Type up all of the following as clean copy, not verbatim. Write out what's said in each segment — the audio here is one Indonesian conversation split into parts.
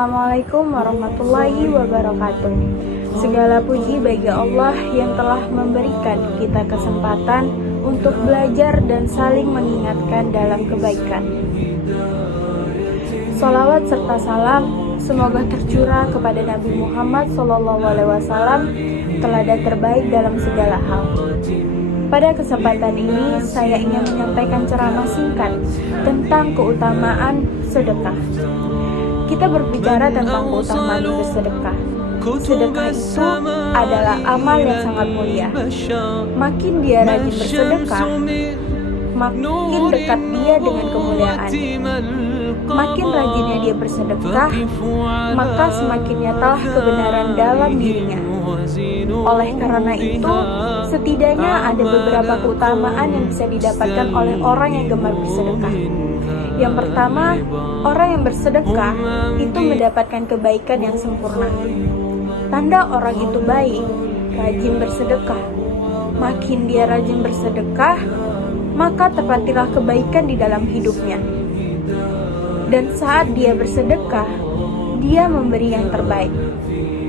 Assalamualaikum warahmatullahi wabarakatuh. Segala puji bagi Allah yang telah memberikan kita kesempatan untuk belajar dan saling mengingatkan dalam kebaikan. Sholawat serta salam semoga tercurah kepada Nabi Muhammad SAW, teladan terbaik dalam segala hal. Pada kesempatan ini, saya ingin menyampaikan ceramah singkat tentang keutamaan sedekah. Kita berbicara tentang keutamaan bersedekah. Sedekah itu adalah amal yang sangat mulia. Makin dia rajin bersedekah, makin dekat dia dengan kemuliaan. Makin rajinnya dia bersedekah, maka semakin nyatalah kebenaran dalam dirinya. Oleh karena itu, setidaknya ada beberapa keutamaan yang bisa didapatkan oleh orang yang gemar bersedekah. Yang pertama, orang yang bersedekah itu mendapatkan kebaikan yang sempurna. Tanda orang itu baik, rajin bersedekah. Makin dia rajin bersedekah, maka terpatilah kebaikan di dalam hidupnya. Dan saat dia bersedekah, dia memberi yang terbaik.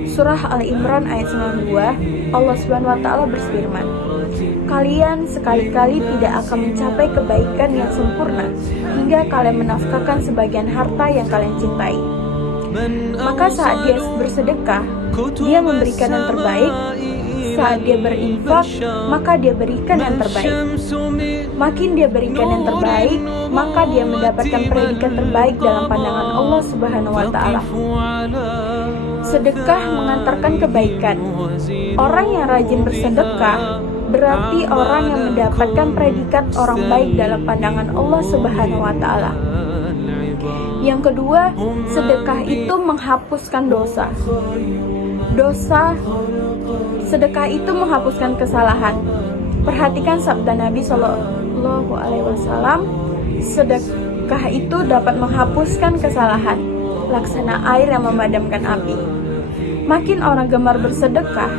Surah Al-Imran ayat 92, Allah SWT berfirman, "Kalian sekali-kali tidak akan mencapai kebaikan yang sempurna hingga kalian menafkahkan sebagian harta yang kalian cintai." Maka saat dia bersedekah, dia memberikan yang terbaik. Saat dia berinfak, maka dia berikan yang terbaik. Makin dia berikan yang terbaik, maka dia mendapatkan predikat terbaik dalam pandangan Allah Subhanahu wa Ta'ala. Sedekah mengantarkan kebaikan. Orang yang rajin bersedekah berarti orang yang mendapatkan predikat orang baik dalam pandangan Allah Subhanahu wa Ta'ala. Yang kedua, sedekah itu menghapuskan dosa. Sedekah itu menghapuskan kesalahan. Perhatikan sabda Nabi SAW, sedekah itu dapat menghapuskan kesalahan, laksana air yang memadamkan api. Makin orang gemar bersedekah,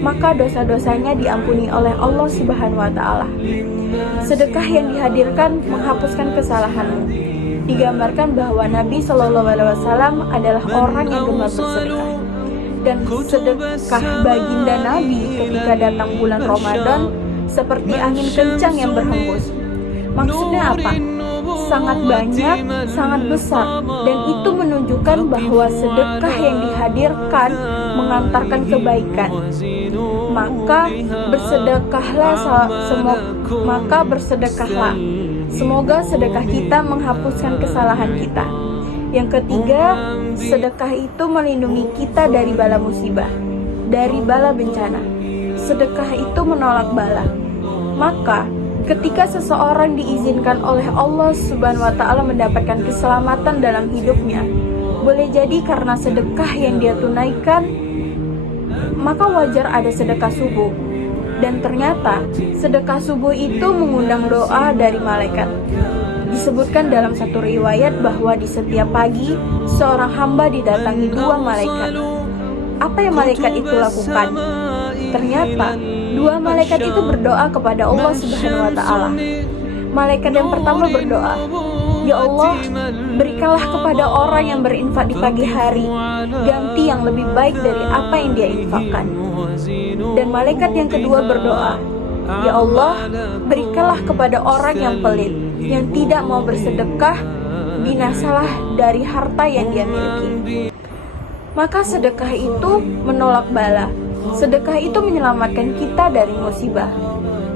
maka dosa-dosanya diampuni oleh Allah Subhanahu wa Ta'ala. Sedekah yang dihadirkan menghapuskan kesalahanmu. Digambarkan bahwa Nabi SAW adalah orang yang gemar bersedekah. Dan sedekah baginda Nabi ketika datang bulan Ramadan seperti angin kencang yang berhembus. Maksudnya apa? Sangat banyak, sangat besar, dan itu menunjukkan bahwa sedekah yang dihadirkan mengantarkan kebaikan. Maka bersedekahlah. Semoga sedekah kita menghapuskan kesalahan kita. Yang ketiga, sedekah itu melindungi kita dari bala musibah, dari bala bencana. Sedekah itu menolak bala. Maka ketika seseorang diizinkan oleh Allah Subhanahu wa Ta'ala mendapatkan keselamatan dalam hidupnya, boleh jadi karena sedekah yang dia tunaikan, maka wajar ada sedekah subuh. Dan ternyata sedekah subuh itu mengundang doa dari malaikat. Disebutkan dalam satu riwayat bahwa di setiap pagi seorang hamba didatangi dua malaikat. Apa yang malaikat itu lakukan? Ternyata dua malaikat itu berdoa kepada Allah Subhanahu wa Ta'ala. Malaikat yang pertama berdoa, "Ya Allah, berikanlah kepada orang yang berinfak di pagi hari ganti yang lebih baik dari apa yang dia infakkan." Dan malaikat yang kedua berdoa, "Ya Allah, berikanlah kepada orang yang pelit, yang tidak mau bersedekah, binasalah dari harta yang dia miliki." Maka sedekah itu menolak bala. Sedekah itu menyelamatkan kita dari musibah.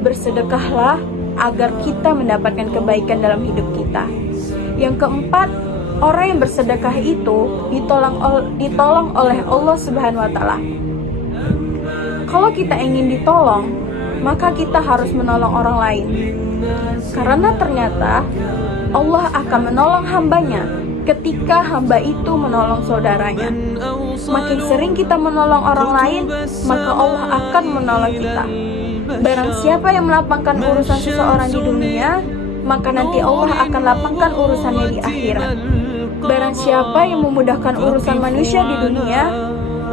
Bersedekahlah agar kita mendapatkan kebaikan dalam hidup kita. Yang keempat, orang yang bersedekah itu ditolong oleh Allah Subhanahu wa Ta'ala. Kalau kita ingin ditolong, maka kita harus menolong orang lain. Karena ternyata Allah akan menolong hambanya ketika hamba itu menolong saudaranya. Makin sering kita menolong orang lain, maka Allah akan menolong kita. Barang siapa yang melapangkan urusan seseorang di dunia, maka nanti Allah akan lapangkan urusannya di akhirat. Barang siapa yang memudahkan urusan manusia di dunia,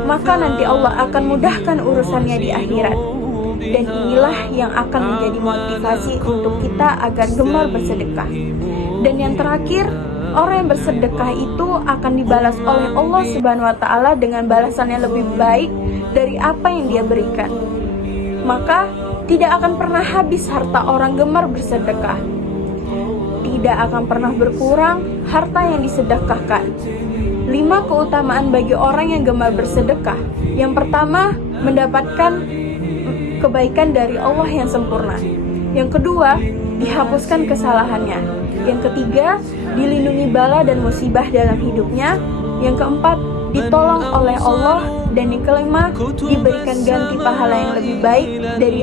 maka nanti Allah akan mudahkan urusannya di akhirat. Dan inilah yang akan menjadi motivasi untuk kita agar gemar bersedekah. Dan yang terakhir, orang yang bersedekah itu akan dibalas oleh Allah Subhanahu wa Ta'ala dengan balasan yang lebih baik dari apa yang dia berikan. Maka tidak akan pernah habis harta orang gemar bersedekah. Tidak akan pernah berkurang harta yang disedekahkan. 5 keutamaan bagi orang yang gemar bersedekah. Yang pertama, mendapatkan kebaikan dari Allah yang sempurna. Yang kedua, dihapuskan kesalahannya. Yang ketiga, dilindungi bala dan musibah dalam hidupnya. Yang keempat, ditolong oleh Allah. Dan yang kelima, diberikan ganti pahala yang lebih baik dari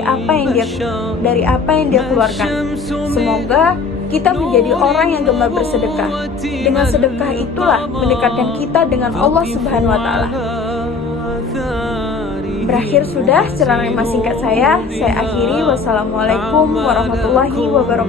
apa yang dia keluarkan. Semoga kita menjadi orang yang gemar bersedekah. Dengan sedekah itulah mendekatkan kita dengan Allah Subhanahu wa Ta'ala. Berakhir sudah ceramah singkat saya akhiri. Wassalamualaikum warahmatullahi wabarakatuh.